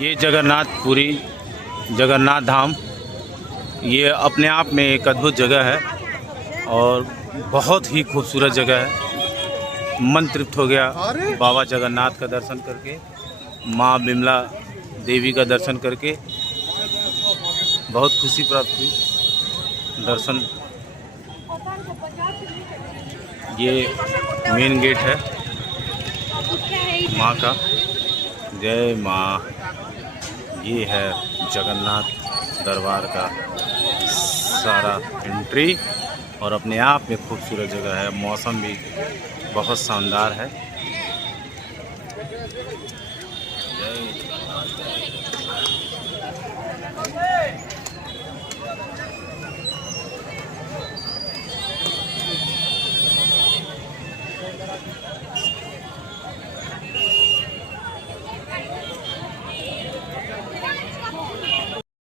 ये जगन्नाथपुरी जगन्नाथ धाम, ये अपने आप में एक अद्भुत जगह है और बहुत ही खूबसूरत जगह है। मन तृप्त हो गया बाबा जगन्नाथ का दर्शन करके, माँ बिमला देवी का दर्शन करके बहुत खुशी प्राप्त हुई। दर्शन, ये मेन गेट है माँ का। जय माँ। ये है जगन्नाथ दरबार का सारा एंट्री और अपने आप में खूबसूरत जगह है। मौसम भी बहुत शानदार है। जय जगन्नाथ।